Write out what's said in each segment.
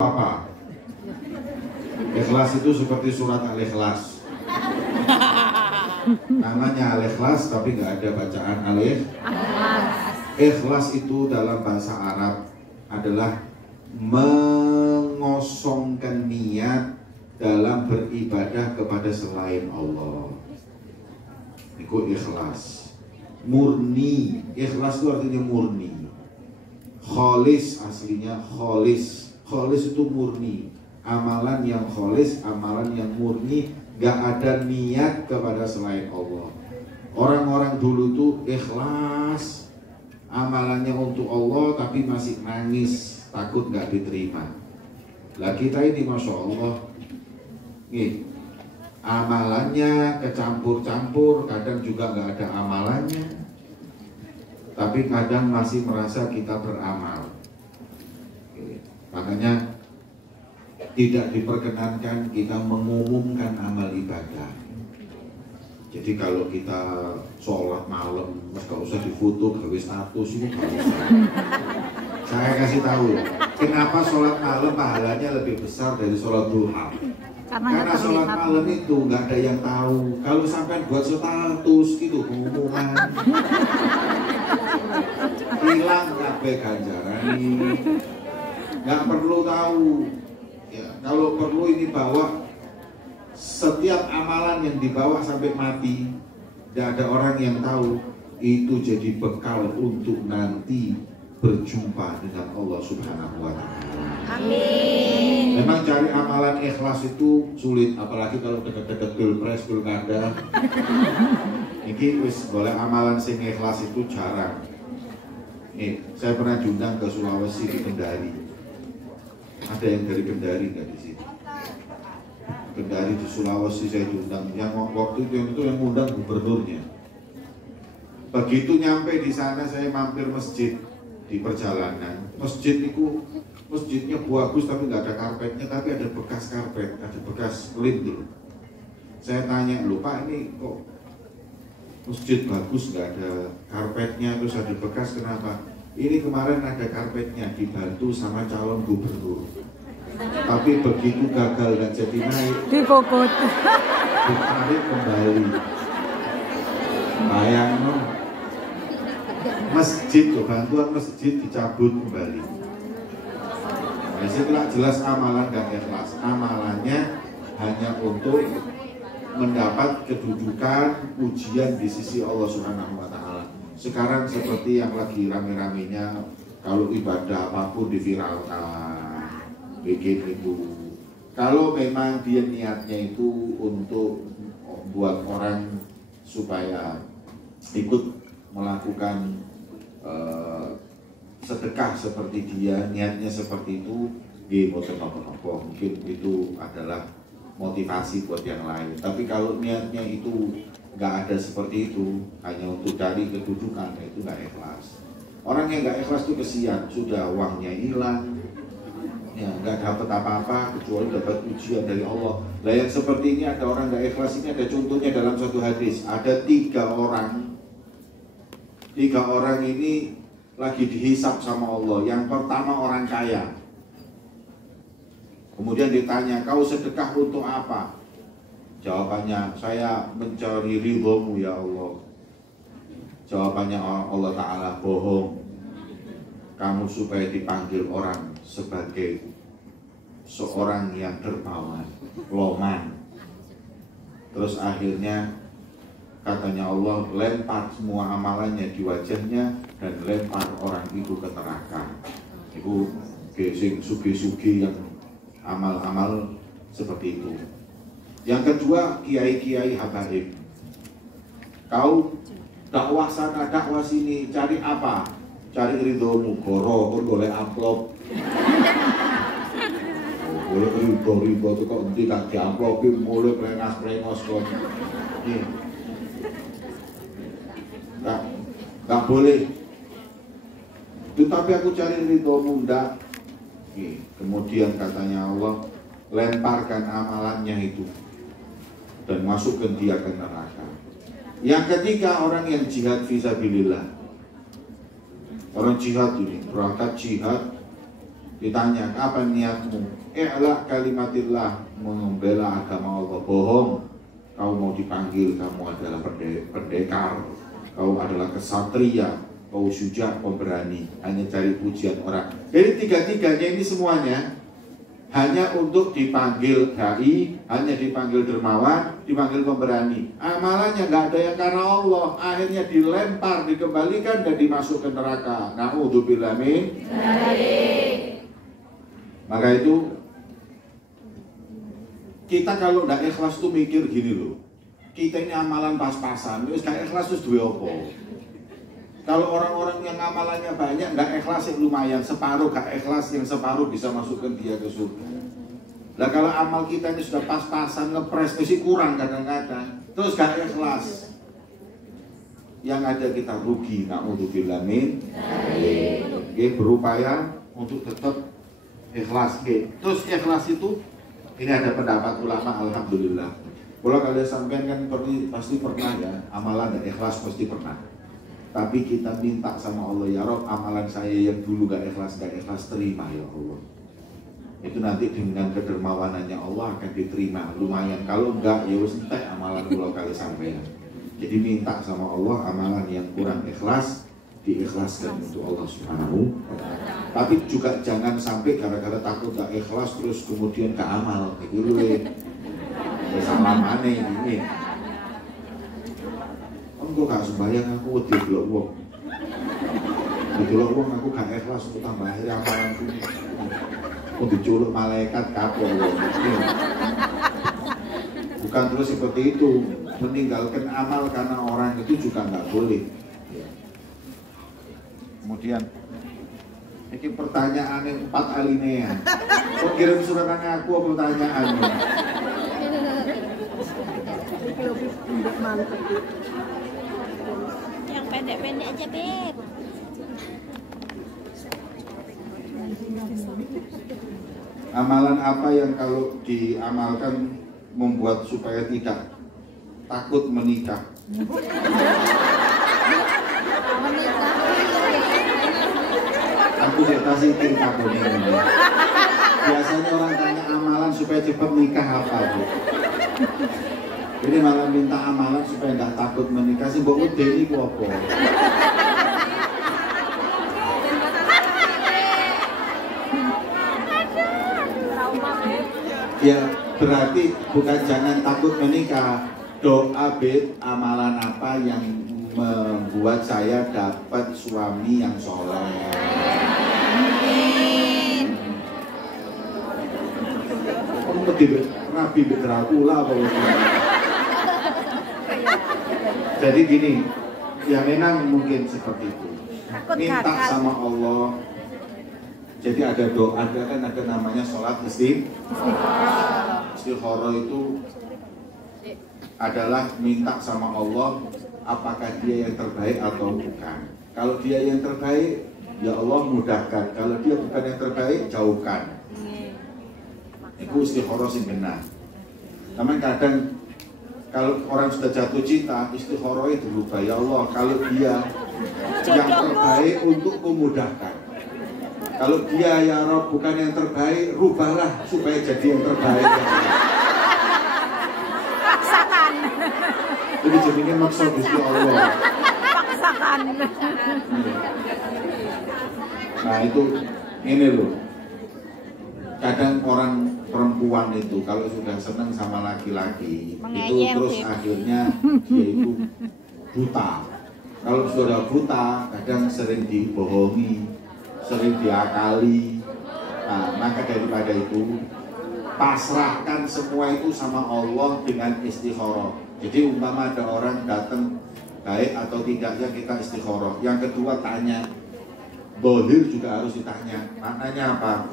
Apa? Ikhlas itu seperti surat Al-Ikhlas. Namanya Al-Ikhlas tapi nggak ada bacaan alif. Ikhlas itu dalam bahasa Arab adalah mengosongkan niat dalam beribadah kepada selain Allah. Itu ikhlas. Murni. Ikhlas itu artinya murni. Kholis aslinya kholis. Kholis itu murni. Amalan yang kholis, amalan yang murni, gak ada niat kepada selain Allah. Orang-orang dulu tuh ikhlas, amalannya untuk Allah tapi masih nangis, takut gak diterima. Lah kita ini Masya Allah, nih, amalannya kecampur-campur, kadang juga gak ada amalannya, tapi kadang masih merasa kita beramal. Makanya tidak diperkenankan kita mengumumkan amal ibadah. Jadi kalau kita sholat malam, gak usah difoto, gawe status itu gak usah. Saya kasih tahu, kenapa sholat malam pahalanya lebih besar dari sholat duha? Karena sholat malam itu nggak ada yang tahu. Kalau sampai buat status gitu pengumuman, hilang kabeh ganjaran. Nggak perlu tahu. Ya, kalau perlu ini bawa setiap amalan yang dibawa sampai mati, tidak ada orang yang tahu. Itu jadi bekal untuk nanti berjumpa dengan Allah Subhanahu wa Ta'ala. Amin. Memang cari amalan ikhlas itu sulit, apalagi kalau deket-deket pilpres, pilkada. Ini wis boleh amalan sing ikhlas itu jarang. Nih, saya pernah diundang ke Sulawesi di Kendari. Ada yang dari Kendari nggak di sini? Kendari di Sulawesi saya diundang. Yang waktu itu yang undang gubernurnya. Begitu nyampe di sana saya mampir masjid di perjalanan. Masjid itu masjidnya bagus tapi nggak ada karpetnya, tapi ada bekas karpet, ada bekas lint dulu. Saya tanya, "Loh Pak, ini kok masjid bagus nggak ada karpetnya, terus ada bekas, kenapa?" "Ini kemarin ada karpetnya, dibantu sama calon gubernur. Tapi begitu gagal nggak jadi naik, dipokot, ditarik kembali." Bayangno, masjid tuh, bantuan masjid dicabut kembali. Nah, setelah jelas amalan dan ikhlas. Amalannya hanya untuk mendapat kedudukan ujian di sisi Allah Subhanahu wa Ta'ala. Sekarang seperti yang lagi rame-ramenya, kalau ibadah apapun diviralkan, bikin itu. Kalau memang dia niatnya itu untuk buat orang supaya ikut melakukan sedekah seperti dia, niatnya seperti itu, apa-apa, mungkin itu adalah motivasi buat yang lain. Tapi kalau niatnya itu nggak ada seperti itu, hanya untuk cari kedudukan, itu nggak ikhlas. Orang yang nggak ikhlas itu kesian, sudah uangnya hilang, ya nggak dapat apa-apa kecuali dapat ujian dari Allah. Nah yang seperti ini ada orang nggak ikhlas ini, ada contohnya dalam suatu hadis. Ada tiga orang ini lagi dihisap sama Allah. Yang pertama orang kaya. Kemudian ditanya, "Kau sedekah untuk apa?" Jawabannya, "Saya mencari ridhomu ya Allah." Jawabannya Allah Ta'ala, "Bohong. Kamu supaya dipanggil orang sebagai seorang yang dermawan, loman." Terus akhirnya katanya Allah, lempar semua amalannya di wajahnya dan lempar orang itu ke neraka. Itu gesing sugi-sugi yang amal-amal seperti itu. Yang kedua, kiai-kiai habaib. Kau dakwah sana, dakwah sini, cari apa? Cari ridhomu, goro, boleh amplop. Boleh ridho itu kok nanti tak diamplopin, mulai prenas-prenos kok. Nggak boleh. Tetapi aku cari ridhomu, ndak. Kemudian katanya Allah, lemparkan amalannya itu dan masukkan dia ke neraka. Yang ketiga, orang yang jihad fisabilillah. Orang jihad ini berangkat jihad Ditanya, apa niatmu? I'la kalimatillah, membela agama Allah. Bohong. Kau mau dipanggil, kamu adalah pendekar, kau adalah kesatria, kau syuja, pemberani, hanya cari pujian orang. Jadi tiga-tiganya ini semuanya hanya untuk dipanggil dai, hanya dipanggil dermawan, dipanggil pemberani. Amalannya nggak ada yang karena Allah, akhirnya dilempar, dikembalikan dan dimasukkan neraka. Na'udzubillah min. Maka itu kita kalau tidak ikhlas tuh mikir gini loh, kita ini amalan pas-pasan, terus gak ikhlas terus duwe apa? Kalau orang-orang yang amalannya banyak nggak ikhlas yang lumayan, separuh gak ikhlas, yang separuh bisa masukkan dia ke surga. Nah kalau amal kita ini sudah pas-pasan, ngepres mesti kurang kadang-kadang, terus gak ikhlas, yang ada kita rugi. Na'udzubillah min. Berupaya untuk tetap ikhlas. Terus ikhlas itu, ini ada pendapat ulama, alhamdulillah. Kalau kalian sampean kan pasti pernah ya, amalan dan ikhlas pasti pernah. Tapi kita minta sama Allah, ya Rob, amalan saya yang dulu gak ikhlas terima ya Allah. Itu nanti dengan kedermawanannya Allah akan diterima, lumayan. Kalau enggak, ya wis entek amalan kula kali sampean. Jadi minta sama Allah amalan yang kurang ikhlas diikhlaskan untuk Allah Subhanahu wa ta'ala. Tapi juga jangan sampai gara-gara takut gak ikhlas terus kemudian gak amal. Gitu loh. Salah aneh ini. Engko gak sembahyang aku wedi delok wong. Delok wong aku gak ikhlas untuk tambah akhir amalanku. Kok diculuk malaikat kabeh wong. Bukan terus seperti itu. Meninggalkan amal karena orang itu juga nggak boleh. Kemudian ini pertanyaan yang 4 alinea. Kok kirim surat aku apa pertanyaannya? Yang pendek-pendek aja, Beb. Amalan apa yang kalau diamalkan membuat supaya tidak takut menikah? Aku kasih tingkat ini. Biasanya orang tanya amalan supaya cepat nikah apa tuh? Ini malah minta amalan supaya nggak takut menikah sih. Mbok udah ini apa? Ya berarti bukan jangan takut menikah. Doa bed amalan apa yang membuat saya dapat suami yang soleh. Nabi Dracula apa itu? Jadi gini, ya memang mungkin seperti itu. Minta sama Allah. Jadi ada doa, kan ada namanya sholat istikharah. Istikharah itu adalah minta sama Allah apakah dia yang terbaik atau bukan. Kalau dia yang terbaik, ya Allah mudahkan. Kalau dia bukan yang terbaik, jauhkan. Itu istikharah sing benar. Namun kadang kalau orang sudah jatuh cinta, istikharahnya berubah. Ya Allah, kalau dia yang terbaik untuk memudahkan. Kalau dia ya Rob bukan yang terbaik, rubahlah supaya jadi yang terbaik. Paksakan. Jadi jadinya maksud Gusti Allah. Paksakan. Nah itu ini loh. Kadang orang perempuan itu kalau sudah senang sama laki-laki itu terus akhirnya dia itu buta. Kalau sudah buta kadang sering dibohongi, sering diakali. Nah, maka daripada itu pasrahkan semua itu sama Allah dengan istikharah. Jadi umpama ada orang datang baik atau tidaknya kita istikharah. Yang kedua tanya, dohir juga harus ditanya. Maknanya apa?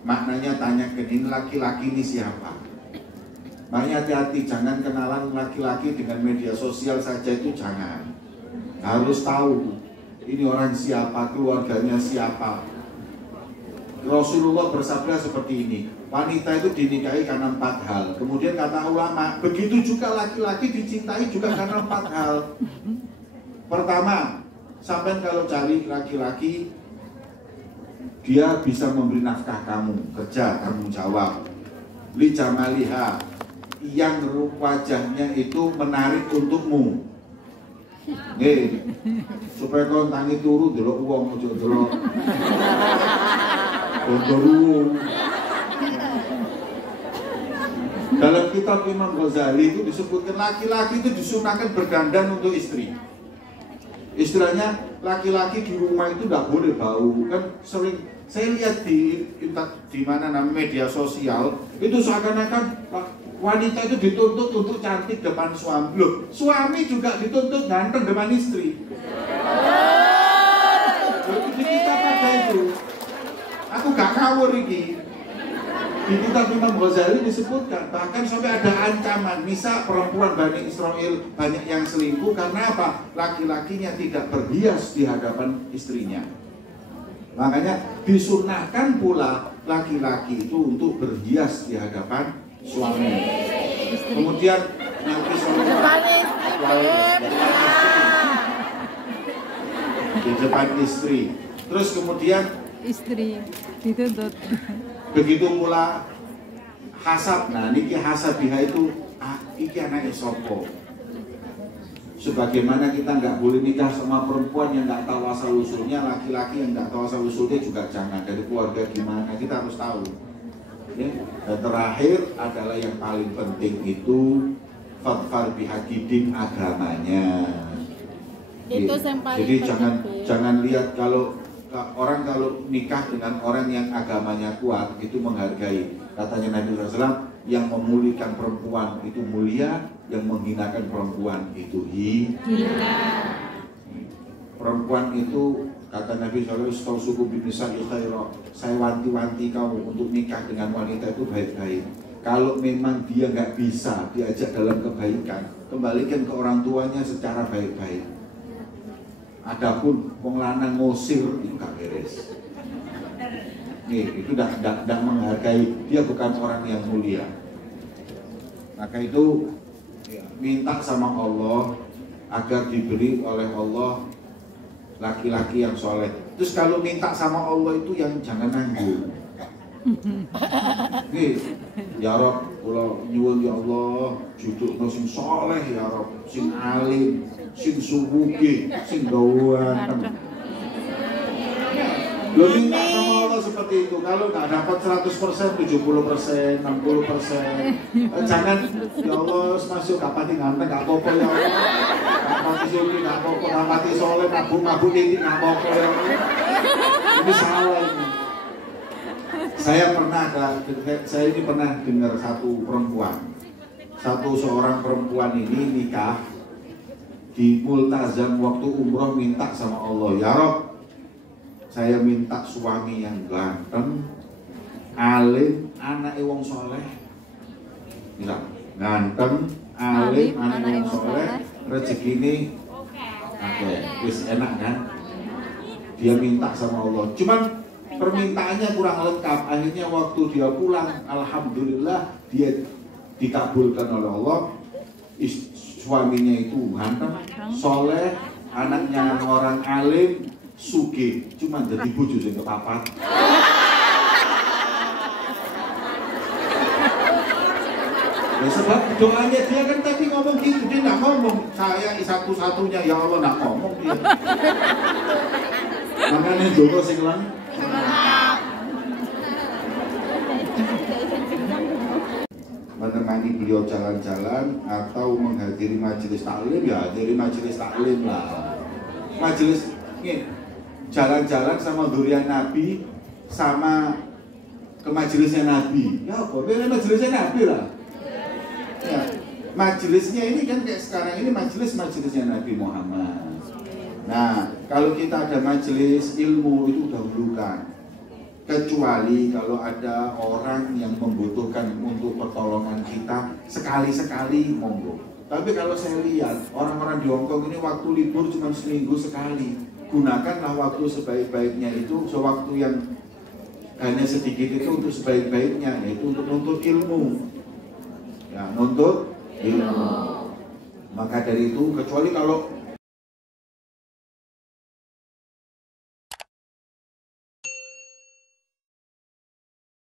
Maknanya tanya ke ini laki-laki ini siapa? Makanya hati-hati, jangan kenalan laki-laki dengan media sosial saja, itu jangan. Harus tahu ini orang siapa, keluarganya siapa. Rasulullah bersabda seperti ini, wanita itu dinikahi karena 4 hal. Kemudian kata ulama, begitu juga laki-laki dicintai juga karena 4 hal. Pertama, sampai kalau cari laki-laki dia bisa memberi nafkah kamu, kerja tanggung jawab. Li jamaliha, yang wajahnya itu menarik untukmu. Nih, supaya kau tangi turu delok wong aja delok bodoh. Dalam kitab Imam Ghazali itu disebutkan laki-laki itu disunahkan berdandan untuk istri. Istilahnya laki-laki di rumah itu tidak boleh bau. Kan sering saya lihat di mana namanya media sosial itu seakan-akan wanita itu dituntut untuk cantik depan suami. Loh, suami juga dituntut ganteng depan istri. Di kitab ada itu. Aku gak ngawur iki. Di kitab Imam Ghazali disebutkan bahkan sampai ada ancaman, misal perempuan Bani Israel banyak yang selingkuh karena apa? Laki-lakinya tidak berhias di hadapan istrinya. Makanya disunahkan pula laki-laki itu untuk berhias di hadapan suami. Kemudian Nabi di depan istri. Terus kemudian Istri dituntut. begitu pula hasab. Nah niki hasabiha itu iki anaknya sopo. Sebagaimana kita nggak boleh nikah sama perempuan yang nggak tahu asal usulnya, laki-laki yang nggak tahu asal usulnya juga jangan. Dari keluarga gimana kita harus tahu. Ya. Dan terakhir adalah yang paling penting itu fadfar bihakidin, agamanya. Itu yang paling jadi penting. jangan lihat kalau nikah dengan orang yang agamanya kuat itu menghargai. Katanya Nabi SAW, yang memulihkan perempuan itu mulia, yang menghinakan perempuan itu hina. Perempuan itu kata Nabi SAW, suku binisa khairah. Saya wanti-wanti kamu untuk nikah dengan wanita itu baik-baik. Kalau memang dia nggak bisa diajak dalam kebaikan, kembalikan ke orang tuanya secara baik-baik. Adapun wong lanang ngusir itu gak beres. Nih, itu tidak menghargai, dia bukan orang yang mulia. Maka itu minta sama Allah agar diberi oleh Allah laki-laki yang soleh. Terus kalau minta sama Allah itu yang jangan nganggur. Nih, ya Rob, kalau nyuwun ya Allah, judukno sing soleh ya Rob, sing alim, sing subuki, sing gawanteng. Lo minta sama Allah seperti itu. Kalau nggak dapat 100%, 70%, 60%, jangan ya Allah masuk kapati nganteng nggak apa-apa ya Allah, kapati suki nggak apa-apa, kapati soleh mabuk ini nggak apa-apa ya Allah. Ini salah ini. Saya ini pernah dengar seorang perempuan ini nikah di multazam waktu umroh, minta sama Allah, ya Rob, saya minta suami yang ganteng, alim, anaknya wong soleh. Bisa ganteng, alim, anaknya wong soleh, rezeki ini wis enak kan? Dia minta sama Allah. Cuman permintaannya kurang lengkap. Akhirnya waktu dia pulang, alhamdulillah dia dikabulkan oleh Allah. Suaminya itu ganteng, soleh, anaknya orang alim, sugih. Cuma jadi bojo sing kepapat. Ya, sebab doanya dia kan tadi ngomong gitu, dia nggak ngomong saya satu-satunya ya Allah, nggak ngomong dia. Makanya doa sing lang. Menemani beliau jalan-jalan atau menghadiri majelis taklim, ya hadiri majelis taklim lah. Majelis ini jalan-jalan sama durian Nabi, sama ke majelisnya Nabi. Ya apa? Pilih majelisnya Nabi lah. Ya, majelisnya ini kan kayak sekarang ini majelisnya Nabi Muhammad. Nah, kalau kita ada majelis ilmu itu dahulukan. Kecuali kalau ada orang yang membutuhkan untuk pertolongan kita, sekali-sekali monggo. Tapi kalau saya lihat orang-orang di Hongkong ini waktu libur cuma seminggu sekali. Gunakanlah waktu sebaik-baiknya itu, sewaktu yang hanya sedikit itu untuk sebaik-baiknya, yaitu untuk nuntut ilmu. Ya, nuntut ilmu. Maka dari itu, kecuali kalau